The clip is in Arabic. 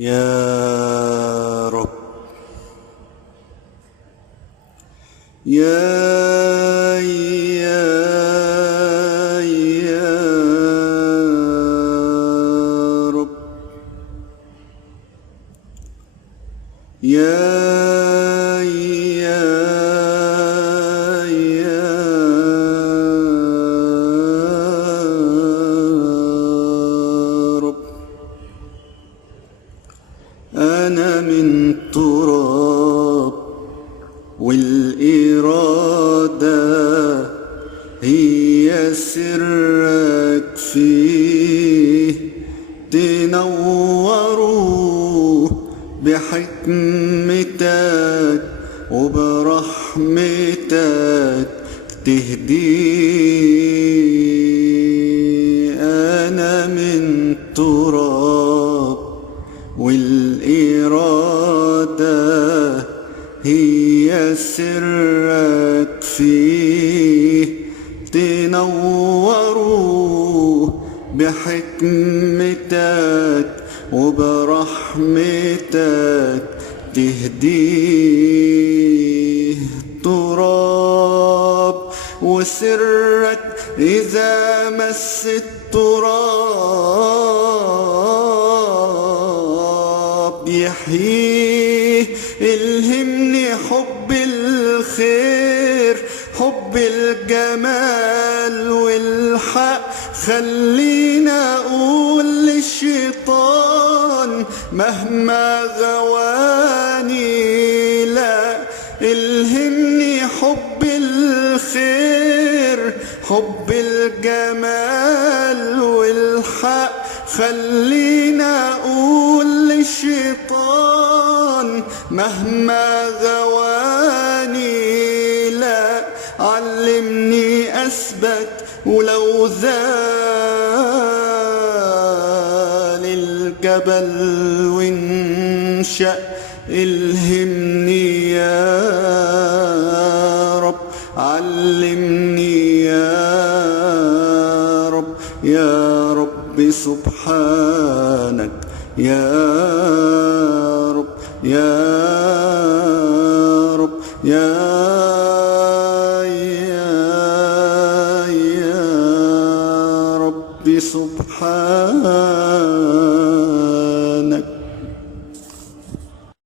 يا رب، يا رب، يا رب. أنا من تراب والإرادة هي سرك فيه، تنوره بحكمتك وبرحمتك تهديه. أنا من تراب والإرادة هي سرك فيه، تنوره بحكمتك وبرحمتك تهديه. تراب وسرك إذا مس التراب يحييه. الهمني حب الخير، حب الجمال والحق، خلينا أقول للشيطان مهما غواني لا. الهمني حب الخير، حب الجمال والحق، خلينا أقول للشيطان مهما غواني لا. علمني أثبت ولو زال الجبل وانشأ. الهمني يا رب، علمني يا رب، يا رب سبحانك يا رب، يا رب، يا